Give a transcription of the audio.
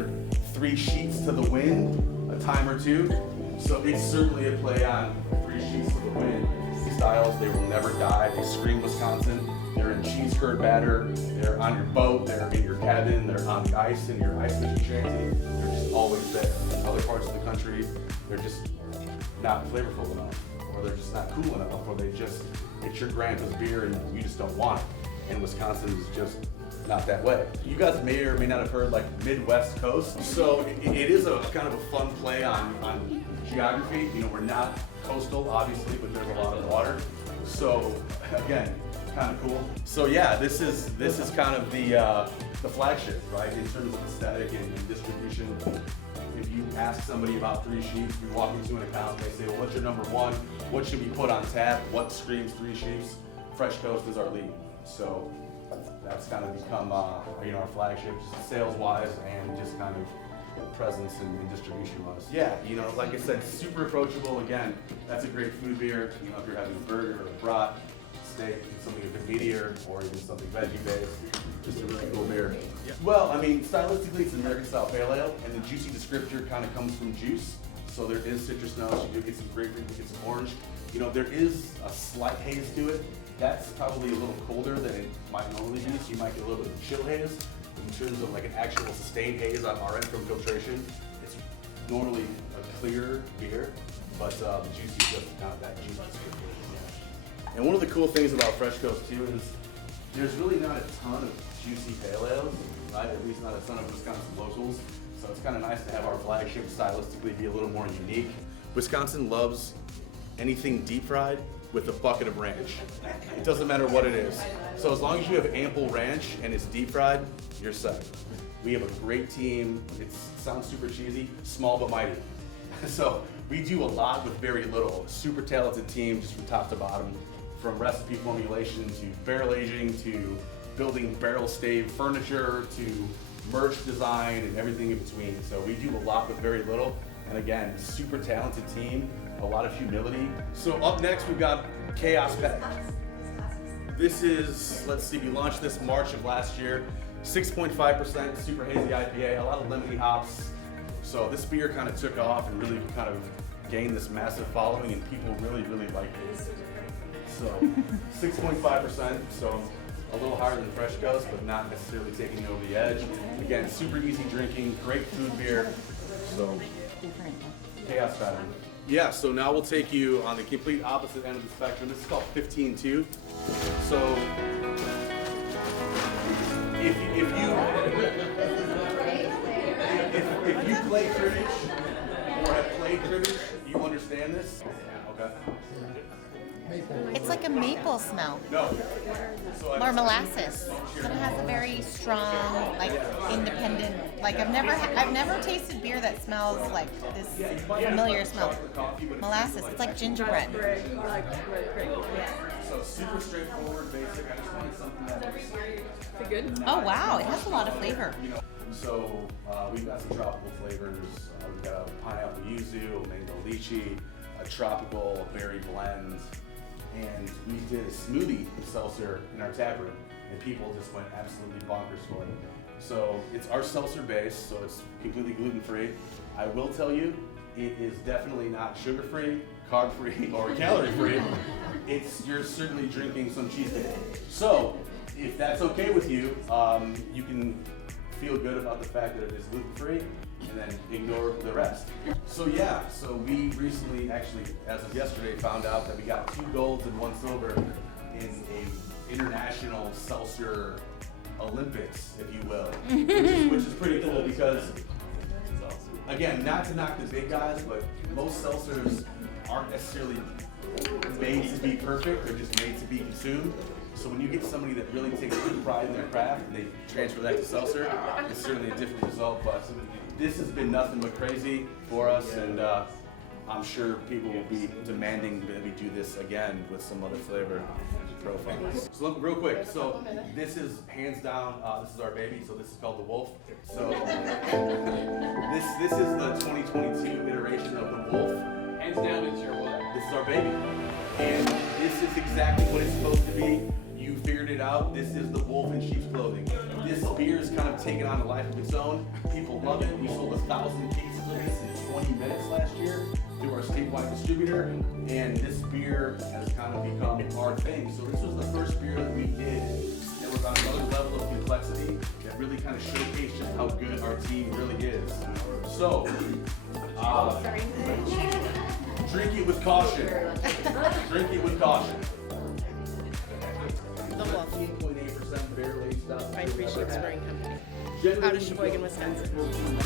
heard 3 sheets to the wind a time or two. So it's certainly a play on 3 sheets to the wind styles. They will never die. They scream Wisconsin. They're in cheese curd batter. They're on your boat. They're in your cabin. They're on the ice in your ice fishing shanty. They're just always there. In other parts of the country, they're just not flavorful enough, or they're just not cool enough, or it's your grandpa's beer and you just don't want it. And Wisconsin is just not that way. You guys may or may not have heard like Midwest Coast. So it is a kind of a fun play on geography. You know, we're not coastal, obviously, but there's a lot of water. So again, kind of cool. So yeah, this is kind of the flagship, right? In terms of aesthetic and distribution. If you ask somebody about 3 sheets, we walk into an account, they say, well, what's your number one? What should we put on tap? What screams 3 sheets? Fresh Coast is our lead. So that's kind of become our flagship, just sales-wise and just kind of presence and distribution-wise. Yeah, like I said, super approachable. Again, that's a great food beer. If you're having a burger or a brat, steak, something a bit meatier, or even something veggie-based, just a really cool beer. Yeah. Well, I mean, stylistically, it's an American-style pale ale, and the juicy descriptor kind of comes from juice. So there is citrus notes. You do get some grapefruit, you get some orange. There is a slight haze to it. That's probably a little colder than it might normally be, so you might get a little bit of chill haze. In terms of like an actual sustained haze on our end from filtration, it's normally a clear beer, but the juice is just not that juicy. Yeah. And one of the cool things about Fresh Coast too is there's really not a ton of juicy pale ales, right? At least not a ton of Wisconsin locals. So it's kind of nice to have our flagship stylistically be a little more unique. Wisconsin loves anything deep fried with a bucket of ranch. It doesn't matter what it is. So as long as you have ample ranch and it's deep fried, you're set. We have a great team. It sounds super cheesy, small but mighty. So we do a lot with very little. Super talented team just from top to bottom, from recipe formulation to barrel aging to building barrel stave furniture to merch design and everything in between. So we do a lot with very little. And again, super talented team, a lot of humility. So up next, we've got Chaos Pet. This is, let's see, we launched this March of last year. 6.5% super hazy IPA, a lot of lemony hops. So this beer kind of took off and really kind of gained this massive following, and people really, really liked it. So 6.5%, so a little higher than Fresh Coast, but not necessarily taking it over the edge. Again, super easy drinking, great food beer. So Chaos Pattern. Yeah, so now we'll take you on the complete opposite end of the spectrum. This is called 15-2. So if you play cribbage or have played cribbage, you understand this. Okay. It's like a maple smell. No. Or molasses. But it has a very strong, like independent. Like I've never tasted beer that smells like this familiar smell. Molasses. It's like gingerbread. So super straightforward, basic. I just wanted something that was good. Oh wow, it has a lot of flavor. So we've got some tropical flavors. We've got a pineapple yuzu, a mango lychee, a tropical berry blend. And we did a smoothie seltzer in our tap room, and people just went absolutely bonkers for it. So it's our seltzer base, so it's completely gluten-free. I will tell you, it is definitely not sugar-free, carb-free, or calorie-free. You're certainly drinking some cheesecake. So if that's okay with you, you can feel good about the fact that it is gluten-free, and then ignore the rest. So yeah, so we recently, actually, as of yesterday, found out that we got 2 golds and 1 silver in a international seltzer Olympics, if you will, which is pretty cool because, again, not to knock the big guys, but most seltzers aren't necessarily made to be perfect, they're just made to be consumed. So when you get somebody that really takes good pride in their craft and they transfer that to seltzer, it's certainly a different result. But this has been nothing but crazy for us, and I'm sure people will be demanding that we do this again with some other flavor profiles. So look, real quick, so this is hands down, this is our baby, so this is called the Wolf. So this is the 2022 iteration of the Wolf. Hands down, it's your what? This is our baby. And this is exactly what it's supposed to be. You figured it out. This is the wolf in sheep's clothing. this beer has kind of taken on a life of its own. People love it. We sold 1,000 cases of this in 20 minutes last year through our statewide distributor, and this beer has kind of become our thing. So this was the first beer that we did that was on another level of complexity that really kind of showcased just how good our team really is. So, drink it with caution. Drink it with caution. 13.8% barrel aged style. By Free Sheep Brewing Company. Generally, out of Sheboygan, Wisconsin.